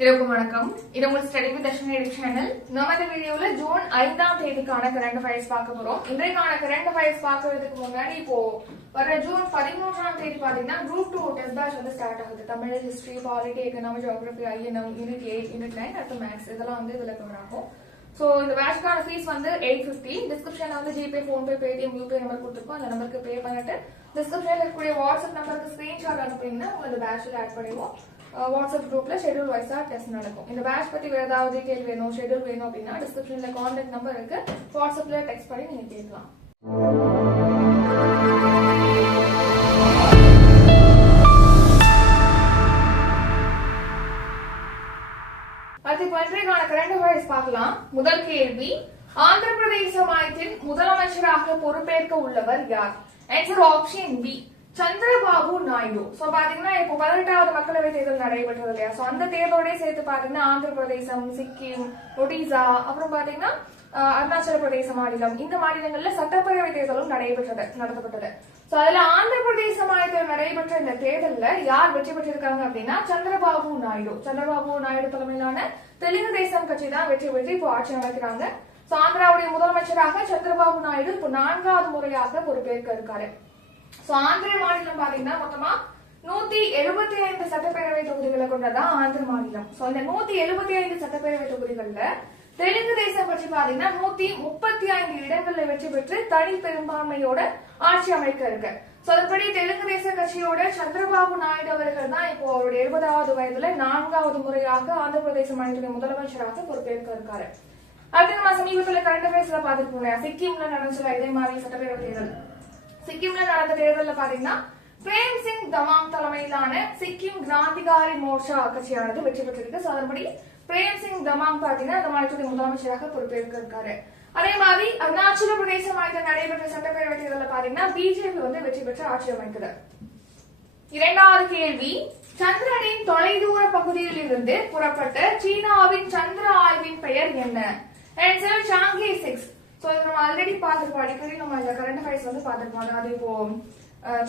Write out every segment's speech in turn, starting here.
எல்லாருக்கும் வணக்கம். இது உங்கள் ஸ்டடி வித் தர்ஷினி சேனல். நம்ம இந்த வீடியோல ஜூன் 5ஆம் தேதிக்கான கரண்ட் அஃபேர்ஸ் பார்க்க போறோம். இன்றைக்கான கரண்ட் அஃபேர்ஸ் பார்க்கறதுக்கு முன்னாடி இப்போ வர ஜூன் 13ஆம் தேதி பாத்தீங்கன்னா குரூப் 2 டெஸ்ட் பேட்ச் வந்து ஸ்டார்ட் ஆகுது. Tamil, history, polity, economy, geography, INM, unit 8, unit 9 அடுத்து மேத்ஸ் இதெல்லாம் வந்து இதுல கவர் ஆகும். சோ இந்த பேட்ச்க்கான ஃபீஸ் வந்து 850. டிஸ்கிரிப்ஷன்ல வந்து GPay, PhonePe, Paytm, UPI number கொடுத்துருக்கோம். அந்த நம்பருக்கு பே பண்ணிட்டு டிஸ்கிரிப்ஷன்ல இருக்கக்கூடிய வாட்ஸ்அப் நம்பருக்கு ஸ்கிரீன்ஷாட் அனுப்பிங்கன்னா உங்களுக்கு பேட்ச்ல ஆட் பண்ணிடுவோம். வாட்ஸ்அப் குரூப்ல ஷெட்யூல் வைஸா டெஸ்ட் நடக்கும். இந்த பேட்ச் பத்தி வேற ஏதாவது டீடைல் வேணும், ஷெட்யூல் வேணும் அப்படின்னா டிஸ்கிரிப்ஷன்ல கான்டாக்ட் நம்பர் இருக்கு, வாட்ஸ்அப்ல டெக்ஸ்ட் பண்ணி நீங்க கேட்கலாம். அடுத்து இன்றைக்கான கரண்ட் அஃபேர்ஸ் பார்க்கலாம். முதல் கேள்வி, ஆந்திர பிரதேச மாநிலத்தின் முதலமைச்சராக பொறுப்பேற்க உள்ளவர் யார்? Answer option B, Chandrababu Naidu. So பாத்தீங்கன்னா இப்போ 18வது மக்களவை தேர்தல் நடைபெற்றது இல்லையா? சோ அந்த தேர்தலோட சேர்த்து பாத்தீங்கன்னா ஆந்திர பிரதேசம், சிக்கிம், ஒடிசா, அப்புறம் பாத்தீங்கன்னா அருணாச்சல பிரதேச மாநிலம், இந்த மாநிலங்கள்ல சட்டப்பேரவை தேர்தலும் நடத்தப்பட்டது. சோ அதுல ஆந்திர பிரதேச மாநிலத்தில் நடைபெற்ற இந்த தேர்தல்ல யார் வெற்றி பெற்றிருக்காங்க அப்படின்னா சந்திரபாபு நாயுடு. சந்திரபாபு நாயுடு தலைமையிலான தெலுங்கு தேசம் கட்சி தான் வெற்றி பெற்று இப்போ ஆட்சி அமைக்கிறாங்க. சோ ஆந்திராவுடைய முதலமைச்சராக சந்திரபாபு நாயுடு இப்போ 4வது முறையாக பொறுப்பேற்க இருக்காரு. சோ ஆந்திர மாநிலம் பாத்தீங்கன்னா மொத்தமா 175 சட்டப்பேரவை தொகுதிகளை கொண்டதான் ஆந்திர மாநிலம். சோ இந்த 175 சட்டப்பேரவை தொகுதிகள்ல தெலுங்கு தேசம் கட்சி பாத்தீங்கன்னா 135 இடங்கள்ல வெற்றி பெற்று தனி பெரும்பான்மையோட ஆட்சி அமைக்க இருக்கு. சோ அதன்படி தெலுங்கு தேச கட்சியோட சந்திரபாபு நாயுடு அவர்கள் தான் இப்போ அவருடைய 70வது வயதுல 4வது முறையாக ஆந்திர பிரதேச மாநிலத்தின் முதலமைச்சராக பொறுப்பேற்க இருக்காரு. அடுத்து நம்ம சமீபத்துல கரண்ட் அஃபேர்ஸ்ல பாத்துட்டு சிக்கிம்ல நடந்துச்சுல இதே மாதிரி சட்டப்பேரவை தேர்தல். சிக்கிம்ல நடந்த தேர்தல்ல பாத்தீங்கன்னா பிரேம் சிங் தமாங் தலைமையிலான சிக்கிம் கிராந்திகாரி மோர்ச்சா கட்சியானது வெற்றி பெற்றிருக்கு. சோ அதன்படி பிரேம் சிங் தமாங் பாத்தீங்கன்னா அந்த மாநிலத்தின் முதலமைச்சராக பொறுப்பேற்க இருக்காரு. அதே மாதிரி அருணாச்சல பிரதேச மாநிலத்தில் நடைபெற்ற சட்டப்பேரவை தேர்தலில் பாத்தீங்கன்னா பிஜேபி வந்து வெற்றி பெற்று ஆட்சி அமைக்குது. இரண்டாவது கேள்வி, சந்திரனின் தொலைதூர பகுதியில் இருந்து புறப்பட்ட சீனாவின் சந்திர ஆய்வின் பெயர் என்ன? ஆன்சர் சாங்கே 6. சோ இது நம்ம ஆல்ரெடி பார்த்திருப்போம், அடிக்கடி நம்ம இந்த கரண்ட் அஃபேர்ஸ் வந்து பார்த்திருப்போம். அதாவது இப்போ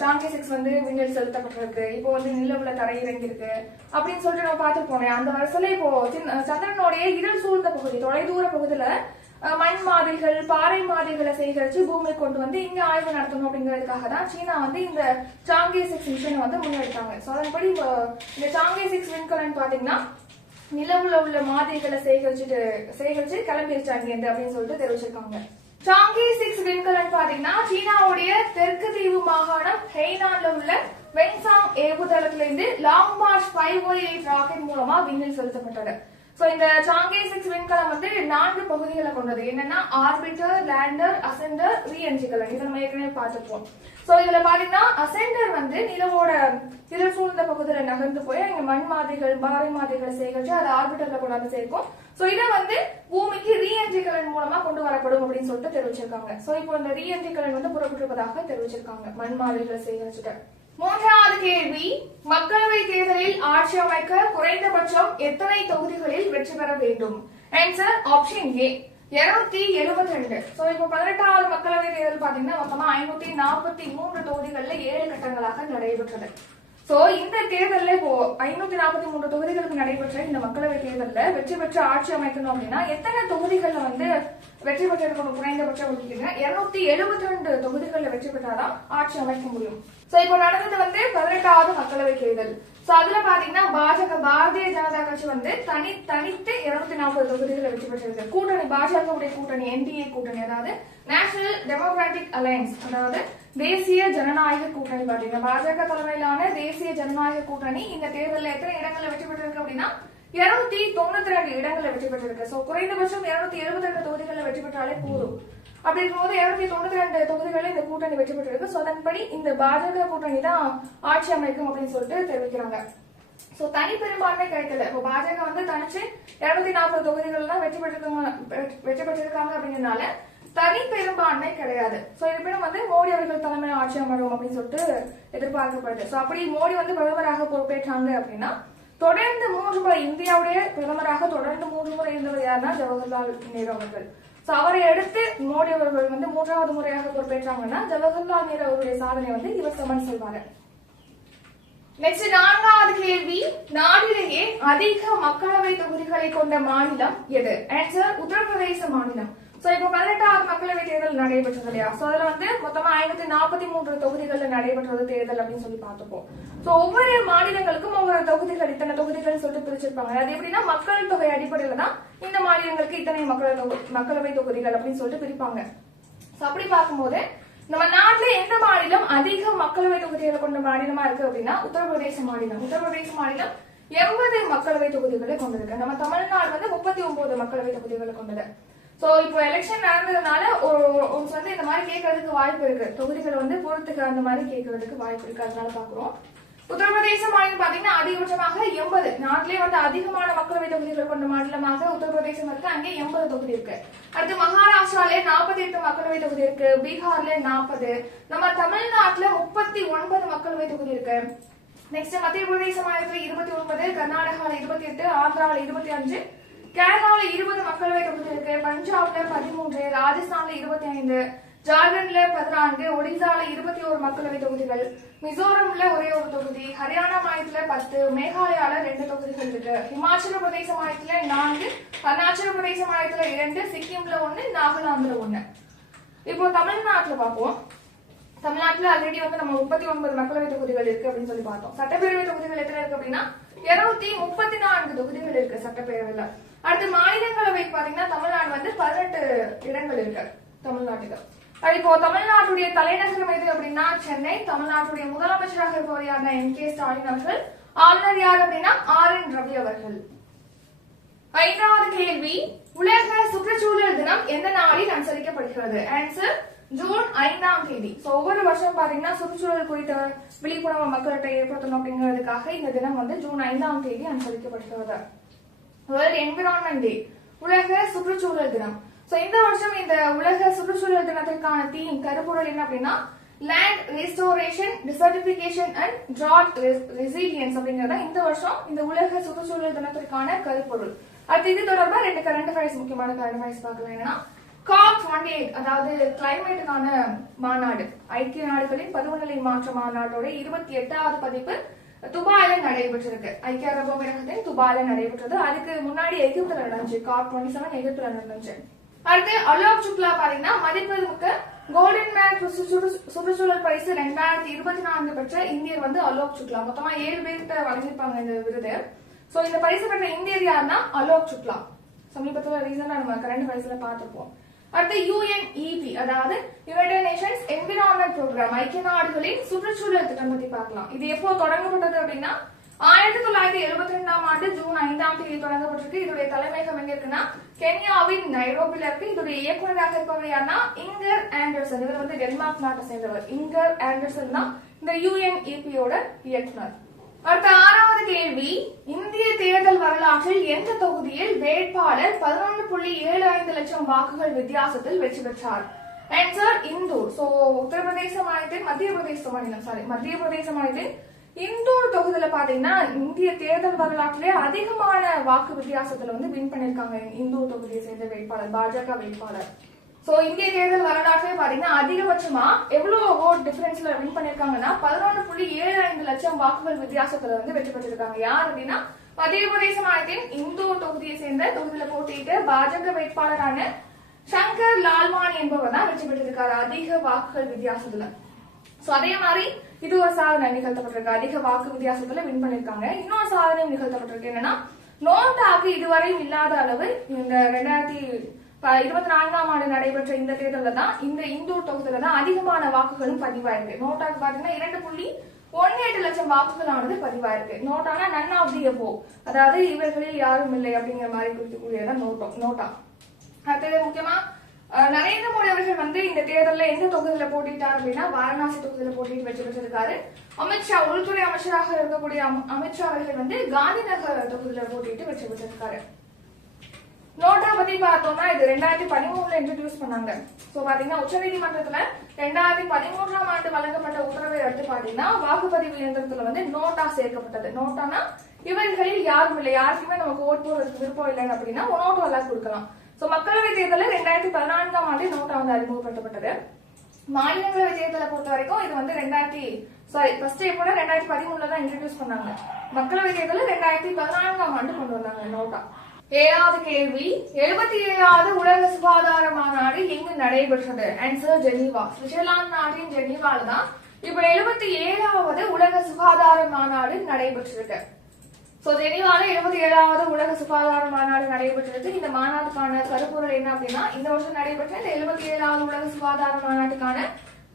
சாங்கே 6 வந்து விண்ணில் செலுத்தப்பட்டிருக்கு, இப்போ வந்து நிலவுல தரையிறங்கி இருக்கு அப்படின்னு சொல்லிட்டு நம்ம பார்த்திருப்போம். அந்த வருஷத்துல இப்போ சந்திரனுடைய இருள் சூழ்ந்த பகுதி, தொலைதூர பகுதியில மண் மாதிரிகள், பாறை மாதிரிகளை சேகரிச்சு பூமி கொண்டு வந்து இங்க ஆய்வு நடத்தணும் அப்படிங்கிறதுக்காக தான் சீனா வந்து இந்த சாங்கே 6 மிஷனை வந்து முன்னெடுத்தாங்க. சோ அதன்படி இந்த சாங்கே 6 விண்கலன் பாத்தீங்கன்னா நிலவுல உள்ள மாதிரிகளை சேகரிச்சு கிளம்பிருச்சு அங்கிருந்து அப்படின்னு சொல்லிட்டு தெரிவிச்சிருக்காங்க. சாங்கே 6 விண்கலன் பாத்தீங்கன்னா சீனாவுடைய தெற்கு தீவு மாகாணம் ஹெய்னான்ல உள்ள வென்சாங் ஏவுதளத்துல இருந்து லாங் மார்ச் 508 ராக்கெட் மூலமா விண்ணில் செலுத்தப்பட்டது. சோ இந்த சாங்கே 6 விண்கலம் வந்து 4 பகுதிகளை கொண்டது. என்னன்னா ஆர்பிட்டர், லேண்டர், அசெண்டர், ரீஎன்ட்ரிகலன். இதை நம்ம ஏற்கனவே பார்த்துப்போம். சோ இதுல பாத்தீங்கன்னா அசெண்டர் வந்து நிலவோட இருள் சூழ்ந்த பகுதியில நகர்ந்து போய் அங்க மண் மாதிரிகள், பாறை மாதிரிகளை சேகரிச்சு அதை ஆர்பிட்டர்ல கொண்டாந்து சேர்க்கும். சோ இதை வந்து பூமிக்கு ரீஎன்ட்ரிகலன் மூலமா கொண்டு வரப்படும் அப்படின்னு சொல்லிட்டு தெரிவிச்சிருக்காங்க. சோ இப்போ இந்த ரீஎன்ட்ரிகலன் வந்து புறப்பட்டிருப்பதாக தெரிவிச்சிருக்காங்க மண் மாதிரிகளை சேகரிச்சுட்டு. மூன்றாவது கேள்வி, மக்களவை தேர்தலில் ஆட்சி அமைக்க குறைந்தபட்சம் எத்தனை தொகுதிகளில் வெற்றி பெற வேண்டும்? Answer option A, 272. சோ இப்போ 18வது மக்களவை தேர்தல் பாத்தீங்கன்னா மொத்தமா 543 தொகுதிகள்ல 7 கட்டங்களாக நடைபெற்றது. சோ இந்த தேர்தல்ல இப்போ 543 தொகுதிகளுக்கு நடைபெற்ற இந்த மக்களவை தேர்தல்ல வெற்றி பெற்று ஆட்சி அமைக்கணும் அப்படின்னா எத்தனை தொகுதிகள்ல வந்து வெற்றி பெற்றிருக்கணும்? குறைந்தபட்சம் 272 தொகுதிகள்ல வெற்றி பெற்றாதான் ஆட்சி அமைக்க முடியும். சோ இப்போ நடந்தது வந்து 18வது மக்களவை தேர்தல். சோ அதுல பாத்தீங்கன்னா பாரதிய ஜனதா கட்சி வந்து தனித்து 240 தொகுதிகளை வெற்றி பெற்றிருக்கு. கூட்டணி பாஜகவுடைய கூட்டணி, NDA கூட்டணி, அதாவது நேஷனல் டெமோக்ராட்டிக் அலையன்ஸ், அதாவது தேசிய ஜனநாயக கூட்டணி பாத்தீங்கன்னா பாஜக தலைமையிலான தேசிய ஜனநாயக கூட்டணி இந்த தேர்தலில் எத்தனை இடங்கள்ல வெற்றி பெற்றிருக்கு அப்படின்னா 292 இடங்கள்ல வெற்றி பெற்றிருக்கு. சோ குறைந்தபட்சம் 272 தொகுதிகளில் வெற்றி பெற்றாலே போதும். அப்படி இருக்கும்போது 292 தொகுதிகளில் இந்த கூட்டணி வெற்றி பெற்றிருக்கு. சோ அதன்படி இந்த பாஜக கூட்டணி தான் ஆட்சி அமைக்கும் அப்படின்னு சொல்லிட்டு தெரிவிக்கிறாங்க. சோ தனி பெரும்பான்மை கிடைக்கல. இப்போ பாஜக வந்து தனிச்சு 240 தொகுதிகள் தான் வெற்றி பெற்றிருக்காங்க அப்படிங்கறதுனால தனி பெரும்பான்மை கிடையாது. சோ இருப்பினும் வந்து மோடி அவர்கள் தலைமையில் ஆட்சி அமரும் அப்படின்னு சொல்லிட்டு எதிர்பார்க்கப்படுது. சோ அப்படி மோடி வந்து பிரதமராக பொறுப்பேற்றாங்க அப்படின்னா தொடர்ந்து 3 முறை இந்தியாவுடைய பிரதமராக தொடர்ந்து 3 முறை இருந்தவர் யாருன்னா ஜவஹர்லால் நேரு அவர்கள். சோ அவரை அடுத்து மோடி அவர்கள் வந்து 3வது முறையாக பொறுப்பேற்றாங்கன்னா ஜவஹர்லால் நேரு அவருடைய சாதனை வந்து இவர் சமன் செய்வாரு. நெக்ஸ்ட் 4வது கேள்வி, நாட்டிலேயே அதிக மக்களவை தொகுதிகளை கொண்ட மாநிலம் எது? ஆன்சர் உத்தரப்பிரதேச மாநிலம். சோ இப்போ 18வது மக்களவை தேர்தல் நடைபெற்றது இல்லையா? சோ அதுல வந்து மொத்தமா 543 தொகுதிகள்ல நடைபெற்றது தேர்தல் அப்படின்னு சொல்லி பார்த்துப்போம். சோ ஒவ்வொரு மாநிலங்களுக்கும் ஒவ்வொரு தொகுதிகள், இத்தனை தொகுதிகள் சொல்லிட்டு பிரிச்சிருப்பாங்க. அது எப்படின்னா மக்கள் தொகை அடிப்படையில தான் இந்த மாநிலங்களுக்கு இத்தனை மக்களவை தொகுதிகள் அப்படின்னு சொல்லிட்டு பிரிப்பாங்க. சோ அப்படி பார்க்கும்போது நம்ம நாட்டுல எந்த மாநிலம் அதிக மக்களவை தொகுதிகளை கொண்ட மாநிலமா இருக்கு அப்படின்னா உத்தரப்பிரதேச மாநிலம். உத்தரப்பிரதேச மாநிலம் 80 மக்களவை தொகுதிகளை கொண்டிருக்கு. நம்ம தமிழ்நாடு வந்து 39 மக்களவை தொகுதிகளை கொண்டது. சோ இப்போ எலெக்ஷன் நடந்ததுனால வந்து இந்த மாதிரி கேட்கறதுக்கு வாய்ப்பு இருக்கு. தொகுதிகள் வந்து பொறுத்துக்கு அந்த மாதிரி கேட்கறதுக்கு வாய்ப்பு இருக்கு. அதனால பாக்குறோம். உத்தரப்பிரதேச மாநிலம் பாத்தீங்கன்னா அதிகபட்சமாக 80, நாட்டிலே வந்து அதிகமான மக்களவை தொகுதிகள் கொண்ட மாநிலமாக உத்தரப்பிரதேசம் இருக்கு. அங்கே 80 தொகுதி இருக்கு. அடுத்து மகாராஷ்டிராலே 48 மக்களவை தொகுதி இருக்கு. பீகார்ல 40, நம்ம தமிழ்நாட்டுல 39 மக்களவை தொகுதி இருக்கு. நெக்ஸ்ட் மத்திய பிரதேச மாநிலத்துல 29, கர்நாடகால 28, ஆந்திரால 25, கேரளால 20 மக்களவை தொகுதி இருக்கு. பஞ்சாப்ல 13, ராஜஸ்தான்ல 25, ஜார்க்கண்ட்ல 14, ஒடிசால 21 மக்களவை தொகுதிகள், மிசோரம்ல ஒரே ஒரு தொகுதி, ஹரியானா மாநிலத்துல 10, மேகாலயால 2 தொகுதிகள் இருக்கு. ஹிமாச்சல பிரதேச மாநிலத்துல 4, அருணாச்சல பிரதேச மாநிலத்துல 2, சிக்கிம்ல 1, நாகாலாந்துல 1. இப்போ தமிழ்நாட்டுல பார்ப்போம். தமிழ்நாட்டுல ஆல்ரெடி வந்து நம்ம 39 மக்களவை தொகுதிகள் இருக்கு அப்படின்னு சொல்லி பார்த்தோம். சட்டப்பேரவை தொகுதிகள் எத்தனை இருக்கு அப்படின்னா 234 தொகுதிகள் இருக்கு சட்டப்பேரவையில. அடுத்து மாநிலங்களவை பாத்தீங்கன்னா தமிழ்நாடு வந்து 18 இடங்கள் இருக்கு தமிழ்நாட்டுக்கு. இப்போ தமிழ்நாட்டுடைய தலைநகரம் எது அப்படின்னா சென்னை. தமிழ்நாட்டுடைய முதலமைச்சராக இருப்பவர் யாருன்னா M.K. ஸ்டாலின் அவர்கள். ஆளுநர் யார் அப்படின்னா R.N. ரவி அவர்கள். 5வது கேள்வி, உலக சுற்றுச்சூழல் தினம் எந்த நாளில் அனுசரிக்கப்படுகிறது? ஆன்சர் ஜூன் 5ஆம் தேதி. ஒவ்வொரு வருஷம் பாத்தீங்கன்னா சுற்றுச்சூழல் குறித்த விழிப்புணர்வு மக்கள்கிட்ட ஏற்படுத்தணும் அப்படிங்கிறதுக்காக இந்த தினம் வந்து ஜூன் 5ஆம் தேதி அனுசரிக்கப்படுகிறது. வேர்ல்ட் என்விரான்மெண்ட் டே, உலக சுற்றுச்சூழல் தினம். இந்த வருஷம் இந்த உலக சுற்றுச்சூழல் தினத்திற்கான தீம், கருப்பொருள் என்ன அப்படின்னா land restoration, desertification and drought resilience அப்படிங்கறத இந்த வருஷம் இந்த உலக சுற்றுச்சூழல் தினத்திற்கான கருப்பொருள். அடுத்து இது தொடர்பா 2 கரண்ட் அஃபேர்ஸ், முக்கியமான கரண்ட் அஃபேர்ஸ் பார்க்கலாம். என்னன்னா COP28, அதாவது கிளைமேட்டுக்கான மாநாடு, ஐக்கிய நாடுகளின் பருவநிலை மாற்ற மாநாட்டோட 28வது பதிப்பு துபாயில நடைபெற்றிருக்கு. ஐக்கிய அரபு அமீரகத்தின் துபாயில நடைபெற்றது. அதுக்கு முன்னாடி எகிப்துல நடந்துச்சு. COP27 எகிப்துல நடந்துச்சு. அடுத்து அலோக் சுக்லா பாத்தீங்கன்னா மதிப்புமிக்க கோல்டன் மேன் சுற்றுச்சூழல் பரிசு 2024 பெற்ற இந்தியர் வந்து அலோக் சுக்லா. மொத்தமா 7 பேர்கிட்ட வழங்கிருப்பாங்க இந்த விருது. இந்த பரிசு பெற்ற இந்தியர் யாருன்னா அலோக் சுக்லா. சமீபத்துல ரீசனா நம்ம கரண்ட் பரிசுல பார்த்திருப்போம். அடுத்து UNEP, அதாவது யுனைடெட் நேஷன்ஸ் என்விரான்மெண்ட் ப்ரோக்ராம், ஐக்கிய நாடுகளின் சுற்றுச்சூழல் திட்டம் பத்தி பார்க்கலாம். இது எப்போ தொடங்கப்பட்டது அப்படின்னா 1972ஆம் ஆண்டு ஜூன் 5ஆம் தேதி தொடங்கப்பட்டிருக்கு. இதோடைய தலைமையகம் எங்க இருக்குன்னா கென்யாவின் நைரோபில இருக்கு. இதோடைய இயக்குநராக இருப்பவர் யாருன்னா இங்கர் ஆண்டர்சன். இவர் வந்து டென்மார்க் நாட்டை சேர்ந்தவர். இங்கர் ஆண்டர்சன் தான் இந்த UNEP-யோட இயக்குனர். அடுத்த 6வது கேள்வி, இந்திய தேர்தல் வரலாற்றில் எந்த தொகுதியில் வேட்பாளர் 11.75 லட்சம் வாக்குகள் வித்தியாசத்தில் வெற்றி பெற்றார்? ஆன்சர் இந்தூர். உத்தரப்பிரதேச மாநிலத்தின் மத்திய பிரதேச மாநிலத்தின் இந்தூர் தொகுதியில பாத்தீங்கன்னா இந்திய தேர்தல் வரலாற்றிலே அதிகமான வாக்கு வித்தியாசத்துல வந்து வின் பண்ணிருக்காங்க இந்தூர் தொகுதியை சேர்ந்த வேட்பாளர், பாஜக வேட்பாளர். இந்திய தேர்தல் வரலாற்றே பாத்தீங்கன்னா அதிகபட்சமா எவ்வளவு ஓட் டிஃபரன்ஸ்ல வின் பண்ணிருக்காங்கன்னா 11.75 லட்சம் வாக்குகள் வித்தியாசத்துல வந்து வெற்றி பெற்றிருக்காங்க. யார் அப்படின்னா மத்திய பிரதேச மாநிலத்தின் இந்தூர் தொகுதியை சேர்ந்த தொகுதியில போட்டியிட்டு பாஜக வேட்பாளரான சங்கர் லால்வானி என்பவர் தான் வெற்றி பெற்றிருக்காரு அதிக வாக்குகள் வித்தியாசத்துல. அதே மாதிரி இது ஒரு சாதனை நிகழ்த்தப்பட்டிருக்கு. அதிக வாக்கு வித்தியாசத்துல வின் பண்ணிருக்காங்க. இன்னொரு சாதனை நிகழ்த்தப்பட்டிருக்கு. என்னன்னா நோட்டாக்கு இதுவரையும் இல்லாத அளவு இந்த 2024ஆம் ஆண்டு நடைபெற்ற இந்த தேர்தலில் தான் இந்த இந்தூர் தொகுதியில தான் அதிகமான வாக்குகளும் பதிவாயிருக்கு. நோட்டாக்கு பாத்தீங்கன்னா 2.18 லட்சம் வாக்குகளானது பதிவாயிருக்கு. நோட்டானா நன் ஆஃப் தி எபோ, அதாவது இவர்களில் யாரும் இல்லை அப்படிங்கிற மாதிரி குறிக்கக்கூடியதான் நோட்டா. அடுத்தது முக்கியமா நரேந்திர மோடி அவர்கள் வந்து இந்த தேர்தலில் எந்த தொகுதியில போட்டிட்டார் அப்படின்னா வாரணாசி தொகுதியில போட்டிட்டு வெற்றி பெற்றிருக்காரு. அமித்ஷா, உள்துறை அமைச்சராக இருக்கக்கூடிய அமித்ஷா அவர்கள் வந்து காந்தி நகர் தொகுதியில போட்டிட்டு வெற்றி பெற்றிருக்காரு. நோட்டா பத்தி பார்த்தோம்னா இது 2013 இன்ட்ரோடியூஸ் பண்ணாங்க. பாத்தீங்கன்னா உச்சநீதிமன்றத்துல 2013ஆம் ஆண்டு வழங்கப்பட்ட உத்தரவை அடுத்து பாத்தீங்கன்னா வாக்குப்பதிவு இயந்திரத்துல வந்து நோட்டா சேர்க்கப்பட்டது. நோட்டானா இவர்களில் யாரும் இல்லை, யாருக்குமே நமக்கு ஓட் போடுறதுக்கு விருப்பம் இல்லை அப்படின்னா நோட்டு எல்லாம் கொடுக்கலாம். மக்களவை தேர்தலில் 2014ஆம் ஆண்டு நோட்டா வந்து அறிமுகப்படுத்தப்பட்டது. மாநிலங்களவை தேர்தலை பொறுத்த வரைக்கும் இது வந்து சாரி ஃபர்ஸ்ட் டைம் 2013 தான் இன்ட்ரடியூஸ் பண்ணாங்க. மக்களவை தேர்தல் 2014ஆம் ஆண்டு கொண்டு வந்தாங்க நோட்டா. 7வது கேள்வி, 77வது உலக சுகாதார மாநாடு எங்கு நடைபெற்றது? Answer Geneva. சுவிட்சர்லாந்து நாட்டின் ஜெனீவால தான் இப்ப 77வது உலக சுகாதார மாநாடு நடைபெற்றிருக்கு. சோ ஜெனீவால 77வது உலக சுகாதார மாநாடு நடைபெற்றிருக்கு. இந்த மாநாட்டுக்கான கருப்பொருள் என்ன அப்படின்னா, இந்த வருஷம் நடைபெற்ற இந்த 77வது உலக சுகாதார மாநாட்டுக்கான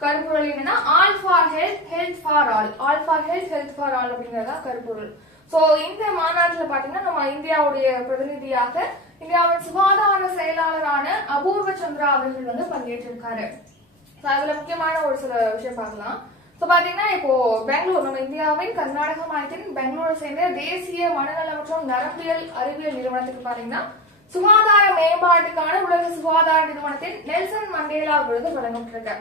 கருப்பொருள் என்னன்னா, all for health, health for all. All for health, health for all அப்படிங்கறதா கருப்பொருள். சோ இந்த மாநாட்டுல பாத்தீங்கன்னா நம்ம இந்தியாவுடைய பிரதிநிதியாக இந்தியாவின் சுகாதார செயலாளரான அபூர்வ சந்திரா அவர்கள் வந்து பங்கேற்றிருக்காரு. அதுல முக்கியமான ஒரு சில விஷயம் பார்க்கலாம். சோ பாத்தீங்கன்னா இப்போ பெங்களூர், நம்ம இந்தியாவின் கர்நாடக மாநிலத்தின் பெங்களூரை சேர்ந்த தேசிய மனநல மற்றும் நரம்பியல் அறிவியல் நிறுவனத்துக்கு பாத்தீங்கன்னா சுகாதார மேம்பாட்டுக்கான உலக சுகாதார நிறுவனத்தின் நெல்சன் மண்டேலா விருது வழங்கப்பட்டிருக்கு.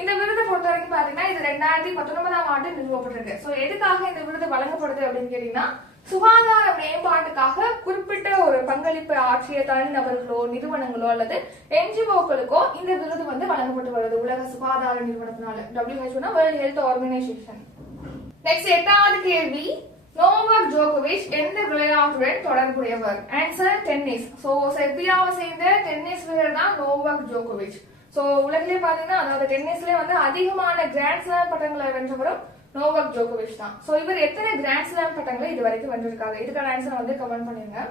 இந்த விருதை பொறுத்த வரைக்கும் பாத்தீங்கன்னா இது 2019ஆம் ஆண்டு நிறுவப்பட்டிருக்கு. சோ எதுக்காக இந்த விருது வழங்கப்படுது அப்படின்னு கேட்டீங்கன்னா, சுகாதார மேம்பாட்டுக்காக குறிப்பிட்ட ஒரு பங்களிப்பு ஆற்றிய தனிநபர்களோ நிறுவனங்களோ அல்லது என்ஜிஓக்களுக்கோ இந்த விருது வந்து வழங்கப்பட்டு வருது உலக சுகாதார நிறுவனத்தினால. WHO world health organisation. Next 8வது கேள்வி, நோவாக் ஜோகோவிச் எந்த விளையாட்டுடன் தொடர்புடையவர்? Answer tennis. சோ செர்பியாவை சேர்ந்த டென்னிஸ் வீரர் தான் நோவாக் ஜோகோவிச். சோ உலகிலே பாத்தீங்கன்னா அதாவது டென்னிஸ்ல வந்து அதிகமான கிராண்ட் ஸ்லாம் பட்டங்களை வென்றவரும் நோவாக் ஜோகோவிச் தான். சோ இவர் எத்தனை கிராண்ட் ஸ்லாம் பட்டங்களை இது வரைக்கும் வென்றிருக்காரு? இதுக்கான ஆன்சர் வந்து கமெண்ட் பண்ணிருங்க.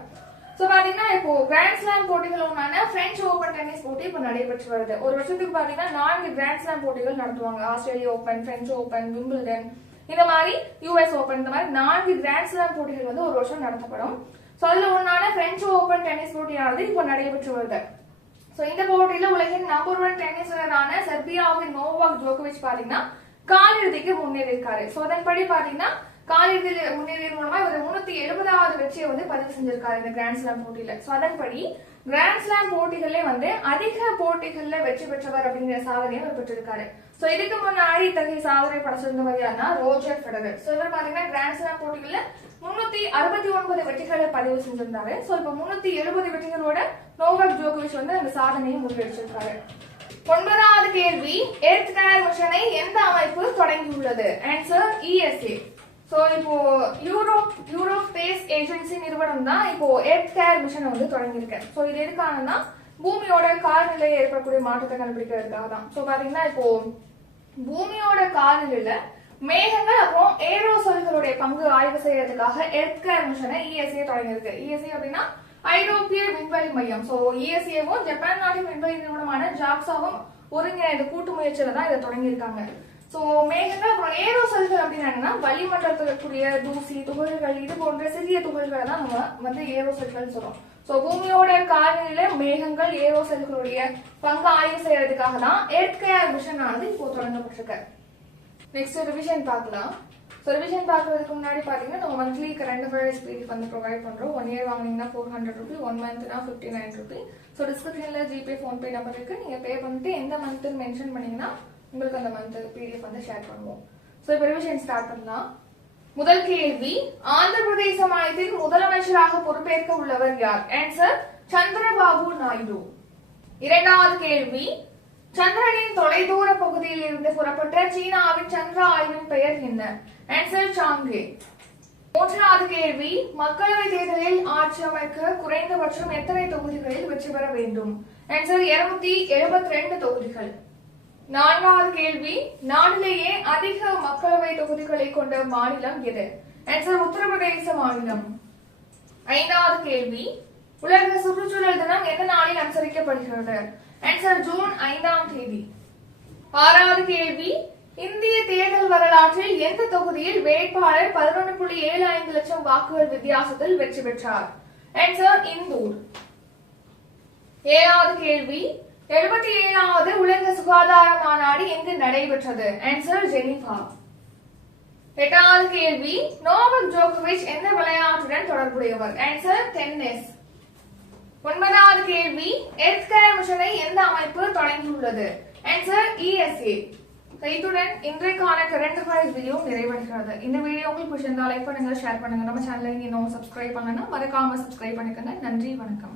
சோ பாத்தீங்கன்னா இப்போ கிராண்ட் ஸ்லாம் போட்டிகளுமான பிரெஞ்சு ஓபன் டென்னிஸ் போட்டி இப்ப நடைபெற்று வருது. ஒரு வருஷத்துக்கு பாத்தீங்கன்னா 4 கிராண்ட் ஸ்லாம் போட்டிகள் நடத்துவாங்க. Australia open, French open, Wimbledon, இந்த மாதிரி யுஎஸ் ஓபன், இந்த மாதிரி 4 கிராண்ட் ஸ்லாம் போட்டிகள் வந்து ஒரு வருஷம் நடத்தப்படும். சோ அதுல ஒன்னான பிரெஞ்சு ஓபன் டென்னிஸ் போட்டியானது இப்போ நடைபெற்று வருது. சோ இந்த போட்டியில உலகின் நம்பர் 1 டென்னிஸ் வீரரான செர்பியாவின் நோவாக் ஜோகோவிச் பாத்தீங்கன்னா காலிறுதிக்கு முன்னேறி இருக்காரு. சோ அதன்படி பாத்தீங்கன்னா காலிறுதியில் முன்னேறியது மூலமா இவர் 370வது வெற்றியை வந்து பதிவு செஞ்சிருக்காரு இந்த கிராண்ட் ஸ்லாம் போட்டியில. சோ அதன்படி கிராண்ட் ஸ்லாம் போட்டிகளே வந்து அதிக போட்டிகள்ல வெற்றி பெற்றவர் அப்படிங்கிற சாதனையை அவர் பெற்றிருக்காரு. சோ இதுக்கு முன்னாடி இத்தகைய சாதனை படைச்சிருந்தவர் யாருன்னா ரோஜர் ஃபெடரர். சோ இவர் பாத்தீங்கன்னா கிராண்ட் ஸ்லாம் போட்டிகள்ல 369 வெற்றிகளை பதிவு செஞ்சிருந்தாரு. சோ இப்ப 370 வெற்றிகளோட நோவாக் ஜோகோவிச் வந்து அந்த சாதனையை முறியடிச்சிருக்காரு. 9வது கேள்வி, எர்த் கேர் மிஷனை எந்த அமைப்பு தொடங்கியுள்ளது? Answer ESA. சோ இப்போ யூரோப் ஸ்பேஸ் ஏஜென்சி நிறுவனம் தான் இப்போ எர்த் கேர் மிஷனை வந்து தொடங்கியிருக்கு. சோ இது எதுக்காகனா பூமியோட காலநிலையில் ஏற்படக்கூடிய மாற்றத்தை கண்டுபிடிக்கிறதுக்காக தான். சோ பாத்தீங்கன்னா இப்போ பூமியோட காலநிலையில மேகங்கள் அப்புறம் ஏரோசோல்களுடைய பங்கு ஆய்வு செய்யறதுக்காக எர்த் கேர் மிஷனை ESA தொடங்கியிருக்கு. ESA அப்படின்னா ஐரோப்பிய விண்வெளி மையம். சோ ESAவும் ஜப்பான் நாட்டின் விண்வெளி நிறுவனமான ஜாக்சாவும் ஒருங்கிணைந்த கூட்டு முயற்சியில தான் இதை தொடங்கியிருக்காங்க. சோ மேகங்கள் அப்புறம் ஏரோசோல்கள் அப்படின்னா வளிமண்டலத்தில் இருக்கக்கூடிய தூசி, துகள்கள், இது போன்ற சிறிய துகள்களை தான் நம்ம வந்து ஏரோசோல்கள் சொல்றோம். சோ பூமியோட காலநிலையில மேகங்கள், ஏரோசோல்களுடைய பங்கு ஆய்வு செய்யறதுக்காக தான் எர்த் கேர் மிஷன் ஆனது இப்போ தொடங்கப்பட்டிருக்கு. நெக்ஸ்ட் ரிவிஷன் பார்க்கலாம். ஸோ ரிவிஷன் பார்க்கறதுக்கு முன்னாடி பார்த்தீங்கன்னா நம்ம மந்த்லி கரண்ட் அஃபேர்ஸ் பிடிஎஃப் வந்து ப்ரொவைட் பண்ணுறோம். 1 இயர் வாங்கினீங்கன்னா 400 ரூபி, 1 மந்த்னா 59 ரூபி. ஸோ டிஸ்கிரிப்ஷனில் ஜிபே, ஃபோன்பே நம்பர் இருக்கு. நீங்கள் பே பண்ணிட்டு எந்த மந்த் மென்ஷன் பண்ணீங்கன்னா உங்களுக்கு அந்த மந்த் பிடிஎஃப் வந்து ஷேர் பண்ணுவோம். ஸோ இப்போ ரிவிஷன் ஸ்டார்ட் பண்ணலாம். முதல் கேள்வி, ஆந்திர பிரதேச மாநிலத்தின் முதலமைச்சராக பொறுப்பேற்க உள்ளவர் யார்? ஆன்சர் சந்திரபாபு நாயுடு. இரண்டாவது கேள்வி, சந்திரனின் தொலைதூர பகுதியில் இருந்து புறப்பட்ட சீனாவின் சந்திர ஆய்வின் பெயர் என்ன? ஆன்சர் சாங்கே. மூன்றாவது கேள்வி, மக்களவை தேர்தலில் ஆட்சி அமைக்க குறைந்தபட்சம் எத்தனை தொகுதிகளில் வெற்றி பெற வேண்டும்? ஆன்சர் 272 தொகுதிகள். நான்காவது கேள்வி, நாட்டிலேயே அதிக மக்களவை தொகுதிகளை கொண்ட மாநிலம் எது? ஆன்சர் உத்தரப்பிரதேச மாநிலம். ஐந்தாவது கேள்வி, உலக சுற்றுச்சூழல் தினம் எந்த நாளில் அனுசரிக்கப்படுகிறது? ஆன்சர் ஜூன் 5ஆம் தேதி. ஆறாவது கேள்வி, இந்திய தேர்தல் வரலாற்றில் எந்த தொகுதியில் வேட்பாளர் 11.75 லட்சம் வாக்குகள் வித்தியாசத்தில் வெற்றி பெற்றார்? ஆன்சர் இந்தூர். ஏழாவது கேள்வி, 77வது உலக சுகாதார மாநாடு எங்கு நடைபெற்றது? Answer Geneva. எட்டாவது கேள்வி, நோவாக் ஜோகோவிச் எந்த விளையாட்டுடன் தொடர்புடையவர்? Answer tennis. ஒன்பதாவது கேள்வி, எர்த் கேர் மிஷனை எந்த அமைப்பு தொடங்கியுள்ளது? Answer ESA. இத்துடன் இன்றைக்கான கரண்ட் அஃபேர்ஸ் வீடியோ நிறைவடைகிறது. இந்த வீடியோ உங்களுக்கு பிடிச்சிருந்தா லைக் பண்ணுங்க, ஷேர் பண்ணுங்க. நம்ம சேனலை இன்னும் சப்ஸ்கிரைப் பண்ணலன்னா மறக்காம சப்ஸ்கிரைப் பண்ணிக்கோங்க. நன்றி, வணக்கம்.